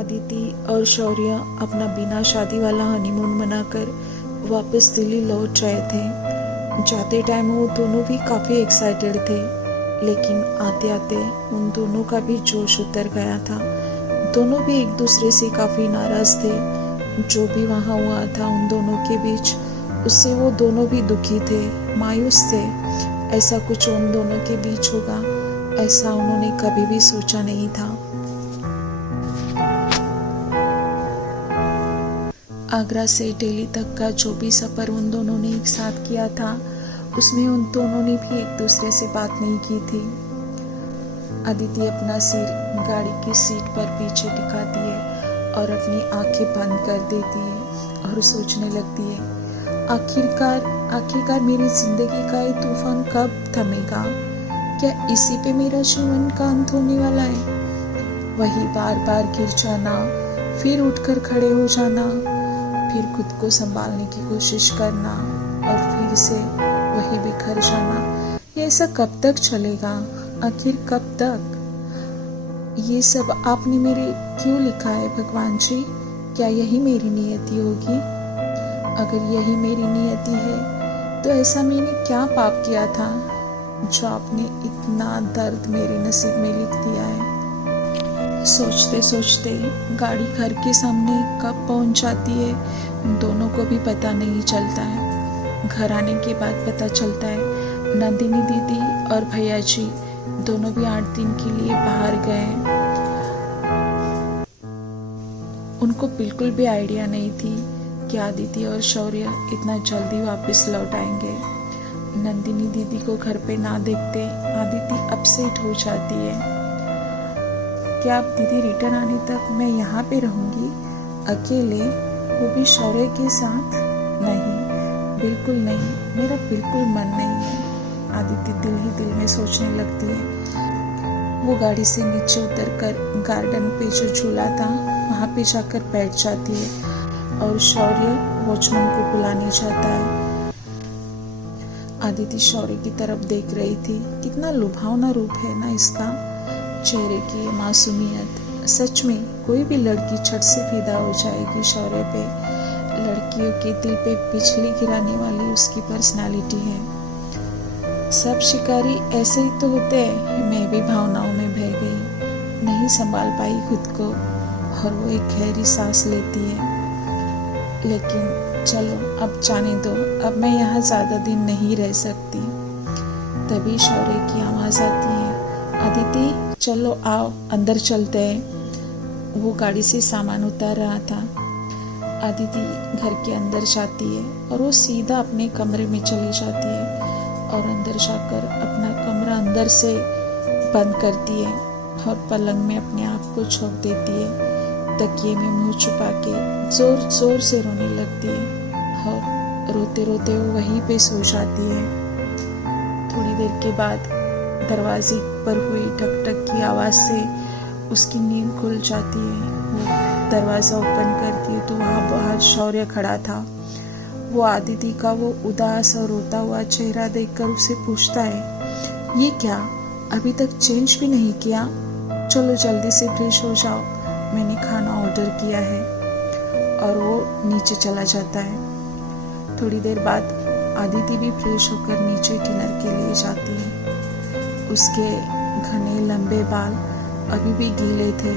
अदिति और शौर्य अपना बिना शादी वाला हनीमून मनाकर वापस दिल्ली लौट रहे थे। जाते टाइम वो दोनों भी काफ़ी एक्साइटेड थे, लेकिन आते आते उन दोनों का भी जोश उतर गया था। दोनों भी एक दूसरे से काफ़ी नाराज़ थे। जो भी वहाँ हुआ था उन दोनों के बीच, उससे वो दोनों भी दुखी थे, मायूस थे। ऐसा कुछ उन दोनों के बीच होगा, ऐसा उन्होंने कभी भी सोचा नहीं था। आगरा से दिल्ली तक का जो भी सफ़र उन दोनों ने एक साथ किया था, उसमें उन दोनों ने भी एक दूसरे से बात नहीं की थी। अदिति अपना सिर गाड़ी की सीट पर पीछे टिकाती है और अपनी आंखें बंद कर देती है और सोचने लगती है, आखिरकार मेरी जिंदगी का ये तूफान कब थमेगा? क्या इसी पे मेरा जीवन का अंत होने वाला है? वही बार बार गिर जाना, फिर उठकर खड़े हो जाना, फिर खुद को संभालने की कोशिश करना और फिर से वही बिखर जाना। ये ऐसा कब तक चलेगा? आखिर कब तक? ये सब आपने मेरे क्यों लिखा है भगवान जी? क्या यही मेरी नियति होगी? अगर यही मेरी नियति है तो ऐसा मैंने क्या पाप किया था जो आपने इतना दर्द मेरे नसीब में लिख दिया है? सोचते सोचते गाड़ी घर के सामने कब पहुंच जाती है दोनों को भी पता नहीं चलता है। घर आने के बाद पता चलता है नंदिनी दीदी और भैया जी दोनों भी 8 दिन के लिए बाहर गए। उनको बिल्कुल भी आइडिया नहीं थी कि आदिति और शौर्य इतना जल्दी वापस लौट आएंगे। नंदिनी दीदी को घर पे ना देखते आदिति अपसेट हो जाती है। क्या अब दीदी रिटर्न आने तक मैं यहाँ पे रहूंगी अकेले, वो भी शौर्य के साथ? नहीं, बिल्कुल नहीं, मेरा बिल्कुल मन नहीं है, आदिति दिल ही दिल में सोचने लगती है। वो गाड़ी से नीचे उतरकर गार्डन पे जो झूला था वहाँ पे जाकर बैठ जाती है और शौर्य वॉचमैन को बुलाने जाता है। आदिति शौर्य की तरफ देख रही थी। कितना लुभावना रूप है ना इसका, चेहरे की मासूमियत। सच में कोई भी लड़की झट से फिदा हो जाएगी शौर्य पे। लड़कियों के दिल पे बिजली गिराने वाली उसकी पर्सनालिटी है। सब शिकारी ऐसे ही तो होते हैं। मैं भी भावनाओं में बह गई, नहीं संभाल पाई खुद को और वो एक गहरी सांस लेती है। लेकिन चलो अब जाने दो, अब मैं यहाँ ज्यादा दिन नहीं रह सकती। तभी शौर्य की आवाज आती है, अदिति चलो आओ अंदर चलते हैं। वो गाड़ी से सामान उतार रहा था। अदिति घर के अंदर जाती है और वो सीधा अपने कमरे में चली जाती है और अंदर जाकर अपना कमरा अंदर से बंद करती है और पलंग में अपने आप को छोड़ देती है। तकिए में मुंह छुपा के जोर जोर से रोने लगती है और रोते रोते वो वहीं पे सो जाती है। थोड़ी देर के बाद दरवाजे पर हुई ठक ठक की आवाज से उसकी नींद खुल जाती है। वो दरवाजा ओपन करती है तो वहाँ बाहर शौर्य खड़ा था। वो आदिति का वो उदास और रोता हुआ चेहरा देखकर उसे पूछता है, ये क्या, अभी तक चेंज भी नहीं किया? चलो जल्दी से फ्रेश हो जाओ, मैंने खाना ऑर्डर किया है। और वो नीचे चला जाता है। थोड़ी देर बाद आदिति भी फ्रेश होकर नीचे डिनर के लिए जाती है। उसके घने लंबे बाल अभी भी गीले थे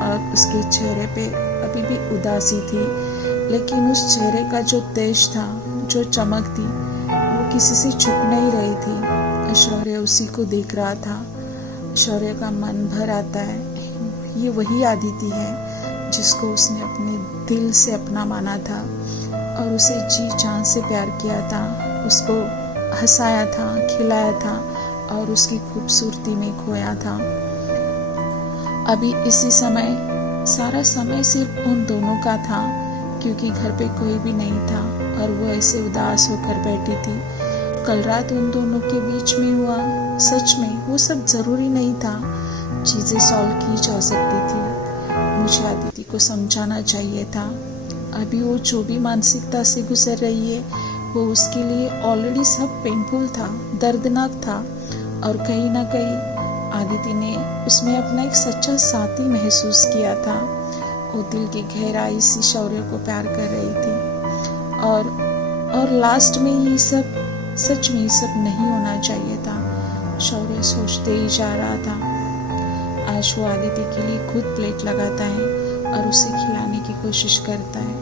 और उसके चेहरे पे अभी भी उदासी थी, लेकिन उस चेहरे का जो तेज था, जो चमक थी, वो किसी से छुप नहीं रही थी। शौर्य उसी को देख रहा था। शौर्य का मन भर आता है। ये वही आदिति है जिसको उसने अपने दिल से अपना माना था और उसे जी जान से प्यार किया था, उसको हंसाया था, खिलाया था और उसकी खूबसूरती में खोया था। अभी इसी समय सारा समय सिर्फ उन दोनों का था, क्योंकि घर पे कोई भी नहीं था और वो ऐसे उदास होकर बैठी थी। कल रात उन दोनों के बीच में हुआ, सच में वो सब जरूरी नहीं था। चीजें सॉल्व की जा सकती थी। मुझे आदिति को समझाना चाहिए था। अभी वो जो भी मानसिकता से गुजर रही है वो उसके लिए ऑलरेडी सब पेनफुल था, दर्दनाक था और कहीं ना कहीं आदिति ने उसमें अपना एक सच्चा साथी महसूस किया था। वो दिल की गहराई से शौर्य को प्यार कर रही थी। और लास्ट में ये सब, सच में ये सब नहीं होना चाहिए था। शौर्य सोचते ही जा रहा था। आज वो आदित्य के लिए खुद प्लेट लगाता है और उसे खिलाने की कोशिश करता है।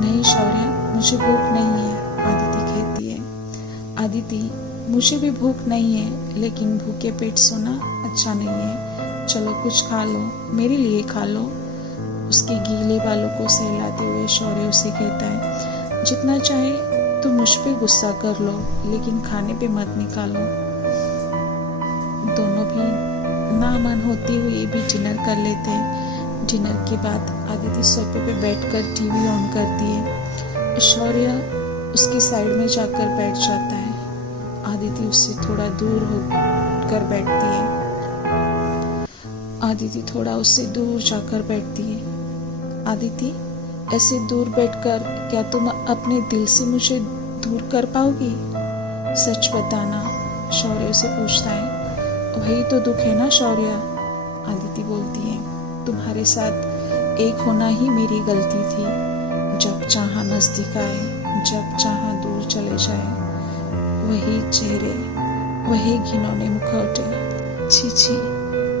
नहीं शौर्य, मुझे भूख नहीं है, आदिति कहती है। आदिति, मुझे भी भूख नहीं है, लेकिन भूखे पेट सोना अच्छा नहीं है। चलो कुछ खा लो, मेरे लिए खा लो। उसके गीले बालों को सहलाते हुए शौर्य उसे कहता है, जितना चाहे तुम मुझ पे गुस्सा कर लो, लेकिन खाने पे मत निकालो। दोनों भी ना मन होते हुए भी डिनर कर लेते हैं। डिनर के बाद आदिति सोफे पे बैठकर टीवी ऑन करती है। शौर्य उसकी साइड में जाकर बैठ जाता है। आदिति उससे थोड़ा दूर होकर बैठती है। आदिति थोड़ा उससे दूर जाकर बैठती है। आदिति, ऐसे दूर बैठकर क्या तुम अपने दिल से मुझे दूर कर पाओगी? सच बताना, शौर्य उसे पूछता है। वही तो दुख है ना शौर्य, आदिति बोलती है। तुम्हारे साथ एक होना ही मेरी गलती थी। जब चाहा नजदीक आए, जब चाहा दूर चले जाए। वही चेहरे, वही घिनौने मुखौटे। छी छी,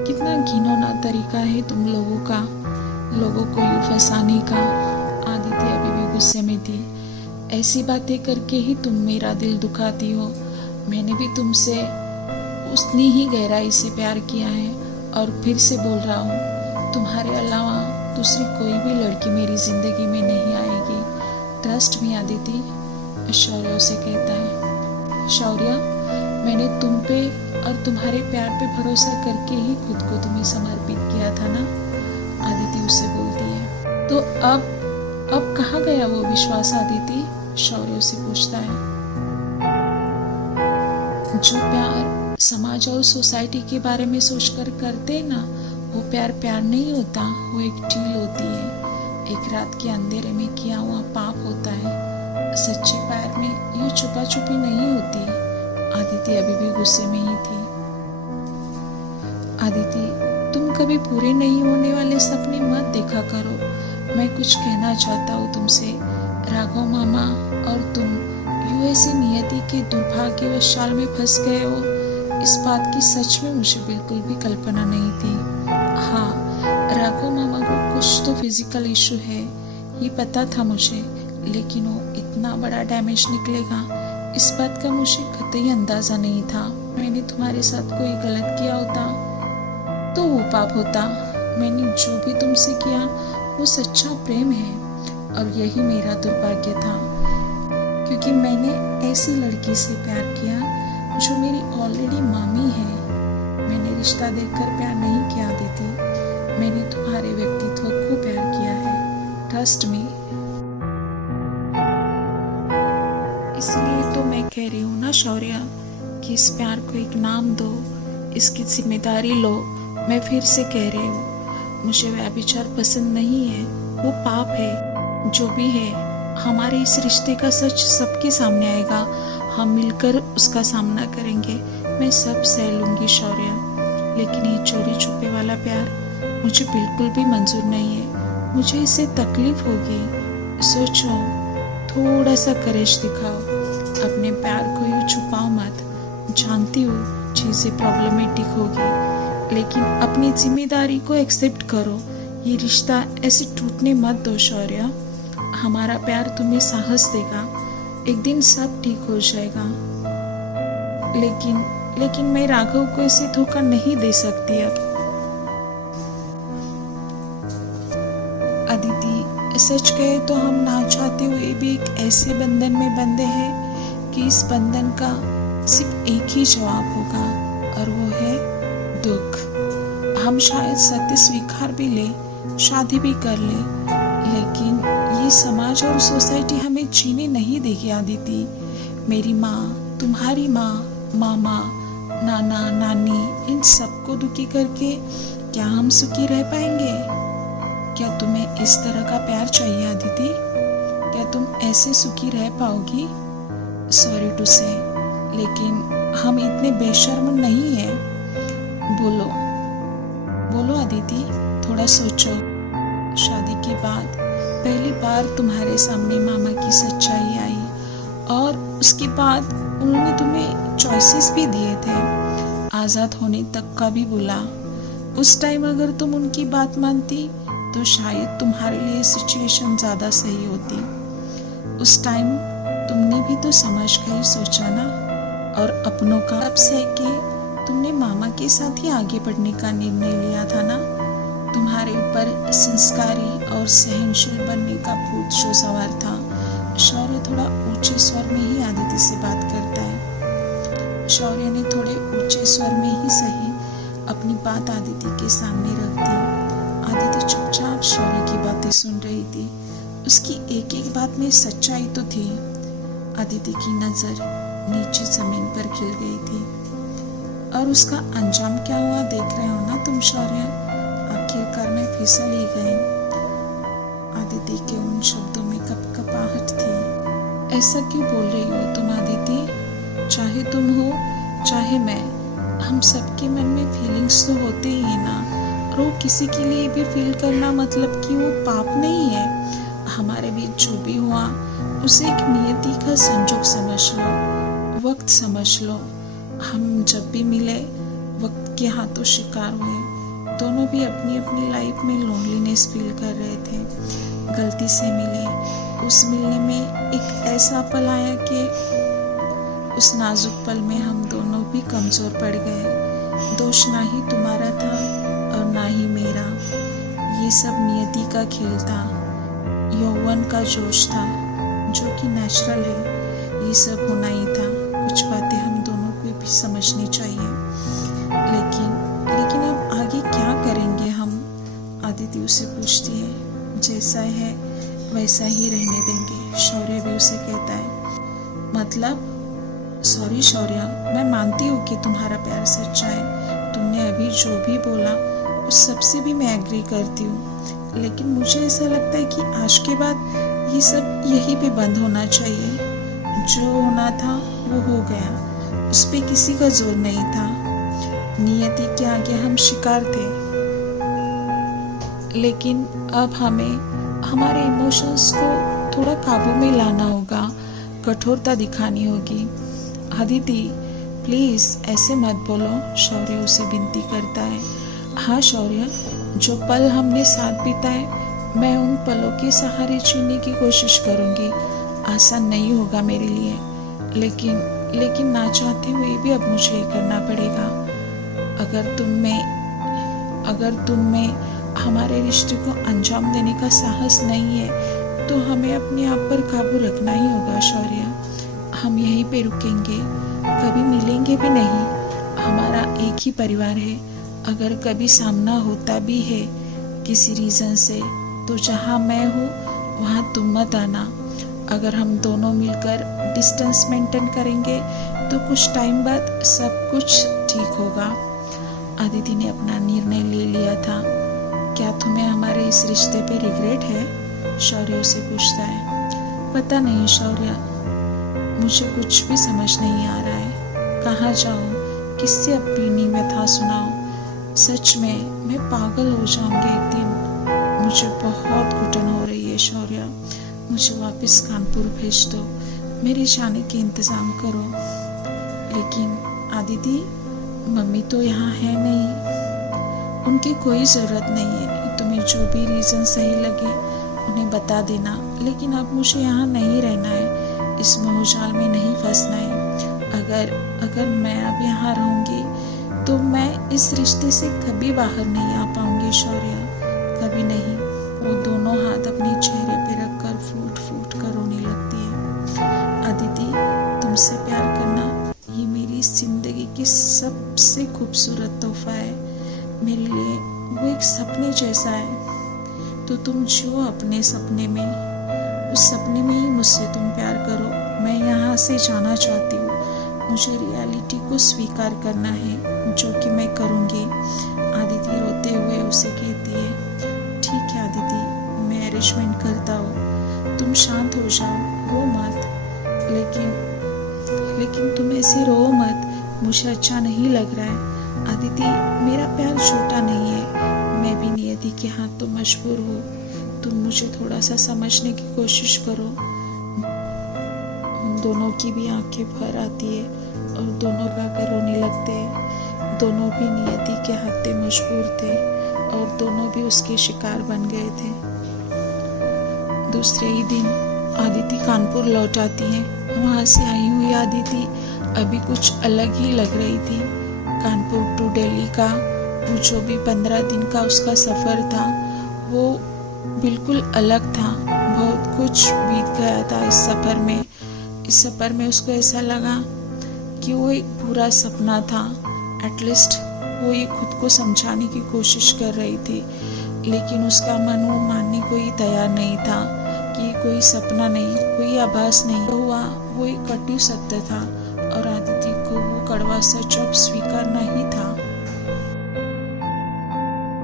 कितना घिनौना तरीका है तुम लोगों का, लोगों को यूं फंसाने का। आदित्य अभी भी गुस्से में थी। ऐसी बातें करके ही तुम मेरा दिल दुखाती हो। मैंने भी तुमसे उतनी ही गहराई से प्यार किया है और फिर से बोल रहा हूँ, तुम्हारे अलावा दूसरी कोई भी लड़की मेरी जिंदगी में नहीं आएगी। ट्रस्ट मी आदिति, शौर्य उसे कहता है। शौर्य, मैंने तुम पे और तुम्हारे प्यार पे भरोसा करके ही खुद को तुम्हें समर्पित किया था ना, आदिति उसे बोलती है। तो अब कहाँ गया वो विश्वास आदिति, शौर्य उसे पूछता है। जो प्यार समाज और सोसाइटी के बारे में सोचकर करते ना, वो प्यार नहीं होता, वो एक डील होती है। एक रात के अंधेरे में किया हुआ पाप होता है। सच्चे प्यार में यूं छुपा छुपी नहीं होती। आदिति अभी भी गुस्से में ही थी। आदिति, तुम कभी पूरे नहीं होने वाले सपने मत देखा करो। मैं कुछ कहना चाहता हूँ तुमसे। राघव मामा और तुम यूएसए नियति के दुर्भाग्यवश जाल में फंस गए हो, इस बात की सच में मुझे बिल्कुल भी कल्पना नहीं थी। हाँ, राघव मामा को कुछ तो फिजिकल इशू है, ये पता था मुझे, लेकिन वो इतना बड़ा डैमेज निकलेगा इस बात का मुझे कतई अंदाजा नहीं था। मैंने तुम्हारे साथ कोई गलत किया होता तो वो पाप होता। मैंने जो भी तुमसे किया वो सच्चा प्रेम है, और यही मेरा दुर्भाग्य था, क्योंकि मैंने ऐसी लड़की से प्यार किया जो मेरी ऑलरेडी मामी है। मैंने रिश्ता देखकर प्यार नहीं किया दीदी, मैंने तुम्हारे व्यक्तित्व को प्यार किया है। Trust me. इसलिए तो मैं कह रही हूँ ना शौर्य, कि इस प्यार को एक नाम दो, इसकी जिम्मेदारी लो। मैं फिर से कह रही हूँ, मुझे व्यभिचार पसंद नहीं है, वो पाप है। जो भी है, हमारे इस रिश्ते का सच सबके सामने आएगा, हम मिलकर उसका सामना करेंगे। मैं सब सह लूंगी शौर्य, लेकिन ये चोरी छुपे वाला प्यार मुझे बिल्कुल भी मंजूर नहीं है। मुझे इससे तकलीफ होगी। सोचो, थोड़ा सा करेज दिखाओ, अपने प्यार को यूँ छुपाओ मत। जानती हूँ चीज़ें प्रॉब्लमेटिक होगी, लेकिन अपनी जिम्मेदारी को एक्सेप्ट करो। ये रिश्ता ऐसे टूटने मत दो शौर्य। हमारा प्यार तुम्हें साहस देगा, एक दिन सब ठीक हो जाएगा। लेकिन मैं राघव को ऐसे धोखा नहीं दे सकती अब। अदिति, सच कहे तो हम ना चाहते हुए भी एक ऐसे बंधन में बंधे हैं कि इस बंधन का सिर्फ एक ही जवाब होगा, और वो है दुख। हम शायद सत्य स्वीकार भी ले, शादी भी कर ले, लेकिन ये समाज और सोसाइटी हमें जीने नहीं देगी आदिति। मेरी माँ, तुम्हारी माँ, मामा, नाना, नानी, इन सबको दुखी करके क्या हम सुखी रह पाएंगे? क्या तुम्हें इस तरह का प्यार चाहिए आदिति? क्या तुम ऐसे सुखी रह पाओगी? सॉरी टू से, लेकिन हम इतने बेशर्म नहीं हैं। बोलो आदिति, थोड़ा सोचो। शादी के बाद पहली बार तुम्हारे सामने मामा की सच्चाई आई, और उसके बाद उन्होंने तुम्हें चॉइसेस भी दिए थे, आज़ाद होने तक का भी बोला। उस टाइम अगर तुम उनकी बात मानती तो शायद तुम्हारे लिए सिचुएशन ज़्यादा सही होती। उस टाइम तुमने भी तो समझ कर सोचा ना, और अपनों का अब सह के तुमने मामा के साथ ही आगे बढ़ने का निर्णय लिया था ना। तुम्हारे ऊपर संस्कारी और सहनशील बनने का भूत जो सवार था। शौर्य थोड़ा ऊंचे स्वर में ही आदित्य से बात करता है। शौर्य ने थोड़े ऊंचे स्वर में ही सही अपनी बात आदित्य के सामने रख दी। आदित्य चुपचाप शौर्य की बातें सुन रही थी। उसकी एक एक बात में सच्चाई तो थी। आदित्य की नजर नीचे जमीन पर खिल गई थी। और उसका अंजाम क्या हुआ देख रहे हो ना तुम शौर्य, आखिरकार में फिसल ही गए। आदित्य के उन शब्दों में कपकपाहट थी। ऐसा क्यों बोल रही हो तुम आदित्य? चाहे तुम हो चाहे मैं, हम सबके मन में फीलिंग्स तो होते ही है ना। और वो किसी के लिए भी फील करना मतलब कि वो पाप नहीं है। हमारे बीच जो भी हुआ उसे एक नियति का संजोग समझ लो, वक्त समझ लो। हम जब भी मिले वक्त के हाथों शिकार हुए। दोनों भी अपनी अपनी लाइफ में लोनलीनेस फील कर रहे थे। गलती से मिले। उस मिलने में एक ऐसा पल आया कि उस नाजुक पल में हम दोनों भी कमजोर पड़ गए। दोष ना ही तुम्हारा था और ना ही मेरा। ये सब नियति का खेल था, यौवन का जोश था जो कि नेचुरल है। ये सब होना ही था। कुछ बातें हम दोनों को भी समझनी चाहिए। लेकिन अब आगे क्या करेंगे हम? आदित्य उसे पूछती है। जैसा है वैसा ही रहने देंगे, शौर्य भी उसे कहता है। मतलब सॉरी शौर्य, मैं मानती हूँ कि तुम्हारा प्यार सच्चा है। तुमने अभी जो भी बोला उस सब से भी मैं एग्री करती हूँ। लेकिन मुझे ऐसा लगता है कि आज के बाद ये सब यहीं पे बंद होना चाहिए। जो होना था वो हो गया, उस पे किसी का जोर नहीं था। नियति के आगे हम शिकार थे। लेकिन अब हमें हमारे इमोशंस को थोड़ा काबू में लाना होगा, कठोरता दिखानी होगी। आदिति प्लीज ऐसे मत बोलो, शौर्य उसे विनती करता है। हाँ शौर्य, जो पल हमने साथ बिताए मैं उन पलों के सहारे जीने की कोशिश करूंगी। आसान नहीं होगा मेरे लिए, लेकिन ना चाहते हुए भी अब मुझे ये करना पड़ेगा। अगर तुम में हमारे रिश्ते को अंजाम देने का साहस नहीं है तो हमें अपने आप पर काबू रखना ही होगा शौर्य। हम यहीं पे रुकेंगे, कभी मिलेंगे भी नहीं। हमारा एक ही परिवार है। अगर कभी सामना होता भी है किसी रीज़न से तो जहाँ मैं हूँ वहाँ तुम मत आना। अगर हम दोनों मिलकर डिस्टेंस मेंटेन करेंगे तो कुछ टाइम बाद सब कुछ ठीक होगा। आदिति ने अपना निर्णय ले लिया था। क्या तुम्हें हमारे इस रिश्ते पे रिग्रेट है? शौर्य उसे पूछता है। पता नहीं शौर्य, मुझे कुछ भी समझ नहीं आ रहा है। कहाँ जाऊँ, किससे अपनी व्यथा सुनाऊँ? सच में मैं पागल हो जाऊंगी एक दिन। मुझे बहुत घुटन हो रही है शौर्य, मुझे वापस कानपुर भेज दो। मेरे जाने के इंतज़ाम करो। लेकिन आदिति, मम्मी तो यहाँ है नहीं। उनकी कोई ज़रूरत नहीं है। तुम्हें जो भी रीज़न सही लगे उन्हें बता देना। लेकिन अब मुझे यहाँ नहीं रहना है, इस मोहजाल में नहीं फंसना है। अगर मैं अब यहाँ रहूँगी तो मैं इस रिश्ते से कभी बाहर नहीं आ पाऊँगी शौर्य, कभी नहीं। वो दोनों हाथ अपने चेहरे पे रखकर फूट फूट कर रोने लगती है। आदिति, तुमसे प्यार करना ये मेरी जिंदगी की सबसे खूबसूरत तोहफा है। मेरे लिए वो एक सपने जैसा है। तो तुम जो अपने सपने में, उस सपने में ही मुझसे तुम प्यार करो। मैं यहाँ से जाना चाहती हूँ। मुझे रियलिटी को स्वीकार करना है, जो कि मैं करूँगी। आदिति रोते हुए उसे कहती है। ठीक है आदिति, मैं अरेंजमेंट करता हूँ, तुम शांत हो जाओ, रो मत। लेकिन तुम ऐसे रो मत, मुझे अच्छा नहीं लग रहा है। आदिति, मेरा प्यार छोटा नहीं है। मैं भी नियति के हाथ तो मजबूर हूँ। तुम मुझे थोड़ा सा समझने की कोशिश करो। उन दोनों की भी आंखें भर आती है और दोनों गाकर रोने लगते हैं। दोनों भी नियति के हत्थे मजबूर थे और दोनों भी उसके शिकार बन गए थे। दूसरे ही दिन आदिति कानपुर लौट आती है। वहाँ से आई हुई आदिति अभी कुछ अलग ही लग रही थी। कानपुर टू दिल्ली का वो जो भी 15 दिन का उसका सफ़र था वो बिल्कुल अलग था। बहुत कुछ बीत गया था इस सफ़र में उसको ऐसा लगा कि वो एक पूरा सपना था। एटलीस्ट वो ये खुद को समझाने की कोशिश कर रही थी, लेकिन उसका मन वो मानने को ही तैयार नहीं था कि कोई सपना नहीं, कोई आभास नहीं हुआ। वो एक कटु सत्य था और आदिति को वो कड़वा सच अब स्वीकारना ही था।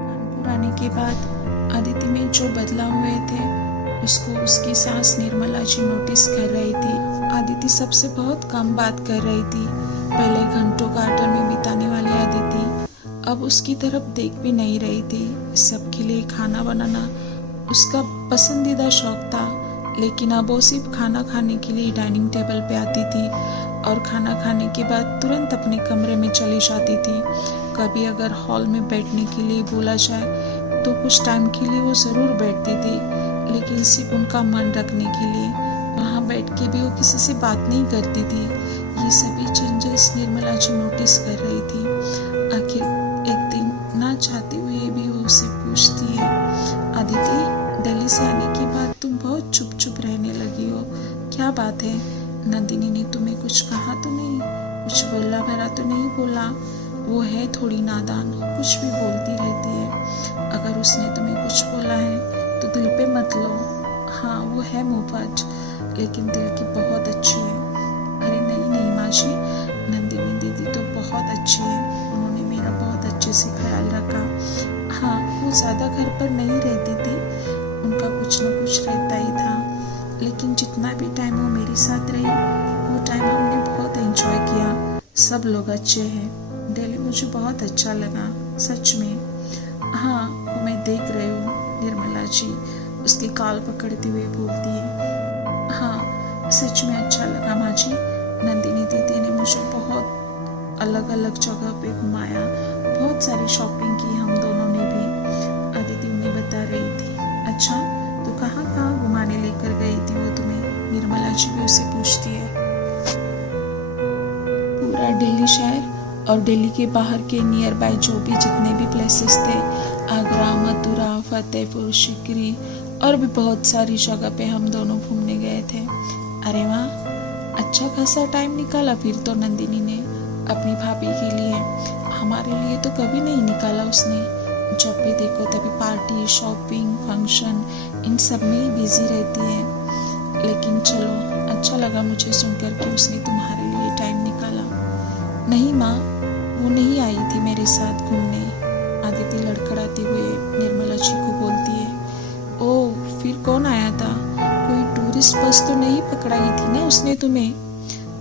कानपुर आने के बाद आदिति में जो बदलाव हुए थे उसको उसकी सास निर्मला जी नोटिस कर रही थी। आदिति सबसे बहुत कम बात कर रही थी। पहले घंटों गार्डन में बिताने वाली आदिति अब उसकी तरफ देख भी नहीं रही थी। सबके लिए खाना बनाना उसका पसंदीदा शौक था, लेकिन अब वो सिर्फ खाना खाने के लिए डाइनिंग टेबल पे आती थी और खाना खाने के बाद तुरंत अपने कमरे में चली जाती थी। कभी अगर हॉल में बैठने के लिए बोला जाए तो कुछ टाइम के लिए वो ज़रूर बैठती थी, लेकिन सिर्फ उनका मन रखने के लिए। वहाँ बैठ के भी वो किसी से बात नहीं करती थी। ये सभी चेंजेस निर्मला जी नोटिस कर रही थी। आखिर एक दिन ना चाहते हुए भी वो उससे पूछती है, आदिति दिल्ली से आने के बाद तुम बहुत चुप चुप रहने लगी हो, क्या बात है? नंदिनी ने तुम्हें कुछ कहा तो नहीं? कुछ बोला भरा तो नहीं बोला? वो है थोड़ी नादान, कुछ भी बोलती रहती है। अगर उसने तुम्हें कुछ बोला है तो दिल पे मत लो। हाँ वो है मुंहफट, लेकिन दिल की बहुत अच्छी है। अरे नहीं माँ जी, नंदिनी दीदी तो बहुत अच्छी है, उन्होंने मेरा बहुत अच्छे से ख्याल रखा। हाँ वो ज़्यादा घर पर नहीं रहती थी, उनका कुछ न कुछ रहता ही था, लेकिन जितना भी टाइम वो मेरे साथ रही वो टाइम हमने बहुत एंजॉय किया। सब लोग अच्छे हैं। दिल्ली मुझे बहुत अच्छा लगा, सच में। हाँ वो मैं देख रही हूँ, निर्मला जी उसकी काल पकड़ते हुए बोलती है। हाँ सच में अच्छा लगा माँ जी। नंदिनी दीदी ने मुझे बहुत अलग अलग जगह पे घुमाया, बहुत सारी शॉपिंग की हम दोनों ने भी। आदिति उन्हें बता रही थी। अच्छा तो कहाँ कहाँ घुमाने लेकर गई थी वो तुम्हें? निर्मला जी भी उसे पूछती है। पूरा दिल्ली शहर और दिल्ली के बाहर के नियर बाय जो भी जितने भी प्लेसेस थे, आगरा, मथुरा, फतेहपुर सिकरी और भी बहुत सारी जगह पे हम दोनों घूमने गए थे। अरे वाह, अच्छा खासा टाइम निकाला फिर तो नंदिनी ने अपनी भाभी के लिए। हमारे लिए तो कभी नहीं निकाला उसने। जब भी देखो तभी पार्टी, शॉपिंग, फंक्शन, इन सब में ही बिजी रहती है। लेकिन चलो अच्छा लगा मुझे सुनकर कि उसने तुम्हारे लिए टाइम निकाला। नहीं माँ, वो नहीं आई थी मेरे साथ घूमने, आदिति लड़खड़ाते हुए निर्मला जी को बोलती है। ओह फिर कौन आया था? कोई टूरिस्ट बस तो नहीं पकड़ाई थी ना उसने तुम्हें?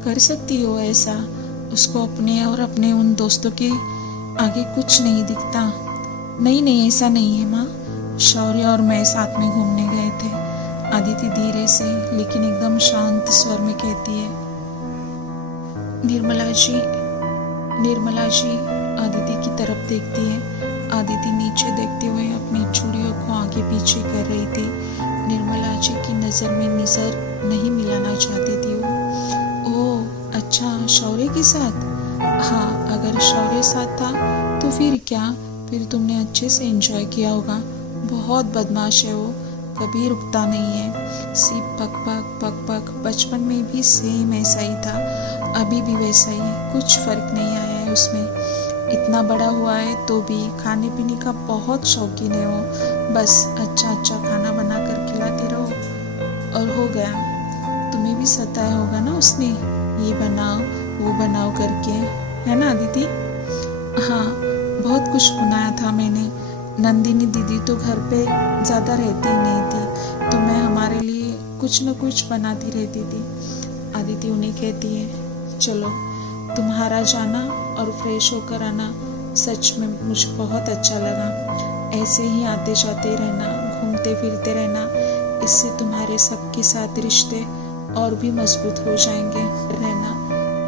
कर सकती हो ऐसा? उसको अपने और अपने उन दोस्तों के आगे कुछ नहीं दिखता। नहीं ऐसा नहीं है माँ, शौर्य और मैं साथ में घूमने गए थे। आदिति धीरे से लेकिन एकदम शांत स्वर में कहती है। निर्मला जी आदिति की तरफ देखती है। आदिति नीचे देखते हुए अपनी चूड़ियों को आगे पीछे कर रही थी। निर्मला जी की नज़र में नज़र नहीं मिलाना चाहती थी वो। ओह अच्छा, शौर्य के साथ? हाँ अगर शौर्य साथ था तो फिर क्या, फिर तुमने अच्छे से एंजॉय किया होगा। बहुत बदमाश है वो, कभी रुकता नहीं है, सिर्फ पक बचपन में भी सेम ऐसा ही था, अभी भी वैसा ही, कुछ फर्क नहीं आया है उसमें। इतना बड़ा हुआ है तो भी खाने पीने का बहुत शौकीन है वो। बस अच्छा खाना बना कर खिलाते रहो और हो गया। तुम्हें भी सताया होगा ना उसने, ये बनाओ वो बनाओ करके, है ना आदिति? हाँ बहुत कुछ बनाया था मैंने। नंदिनी दीदी तो घर पे ज़्यादा रहती नहीं थी, तो मैं हमारे लिए कुछ न कुछ बनाती रहती थी। आदिति उन्हें कहती है। चलो तुम्हारा जाना और फ्रेश होकर आना सच में मुझे बहुत अच्छा लगा। ऐसे ही आते जाते रहना, घूमते चलते फिरते रहना, इससे तुम्हारे सबके साथ रिश्ते और भी मजबूत हो जाएंगे। रहना।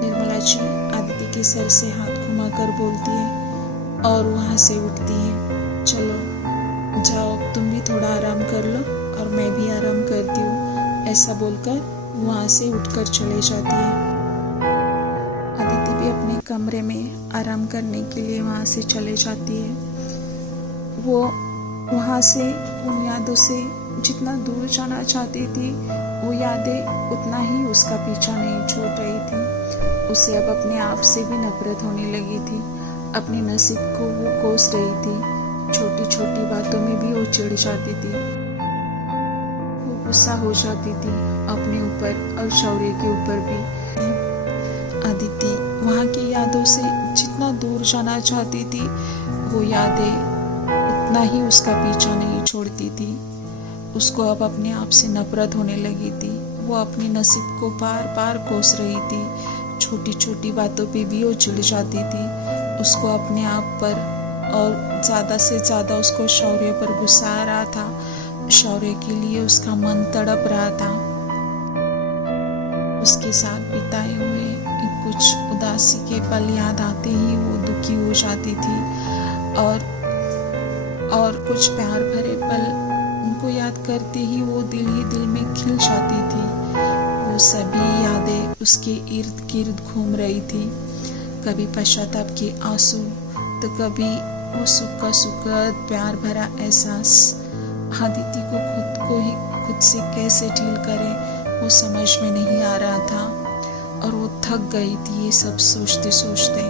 निर्मला जी आदित्य के सर से हाथ घुमाकर बोलती है और वहाँ से उठती है। चलो जाओ, तुम भी थोड़ा आराम कर लो और मैं भी आराम करती हूँ, ऐसा बोलकर वहाँ से उठकर चले जाती है। आदित्य भी अपने कमरे में आराम करने के लिए वहाँ से चले जाती है। वो वहाँ से उन यादों से जितना दूर जाना चाहती थी, वो यादें उतना ही उसका पीछा नहीं छोड़ रही थी। उसे अब अपने आप से भी नफरत होने लगी थी। अपने नसीब को वो कोस रही थी। छोटी छोटी बातों में भी वो चिढ़ जाती थी, वो गुस्सा हो जाती थी अपने ऊपर और शौर्य के ऊपर भी। आदित्य वहाँ की यादों से जितना दूर जाना चाहती थी, वो यादें उतना ही उसका पीछा नहीं छोड़ती थी। उसको अब अपने आप से नफरत होने लगी थी। वो अपने नसीब को बार बार कोस रही थी। छोटी छोटी बातों पे भी वो चिढ़ जाती थी। उसको अपने आप पर और ज़्यादा से ज़्यादा उसको शौर्य पर गुस्सा आ रहा था। शौर्य के लिए उसका मन तड़प रहा था। उसके साथ बिताए हुए कुछ उदासी के पल याद आते ही वो दुखी हो जाती थी और कुछ प्यार भरे पल उनको याद करते ही वो दिल ही दिल में खिल जाती थी। वो सभी यादें उसके इर्द गिर्द घूम रही थी। कभी पश्चाताप के आंसू तो कभी वो सुख का सुखद प्यार भरा एहसास। आदित्य को खुद से कैसे डील करे वो समझ में नहीं आ रहा था और वो थक गई थी ये सब सोचते सोचते।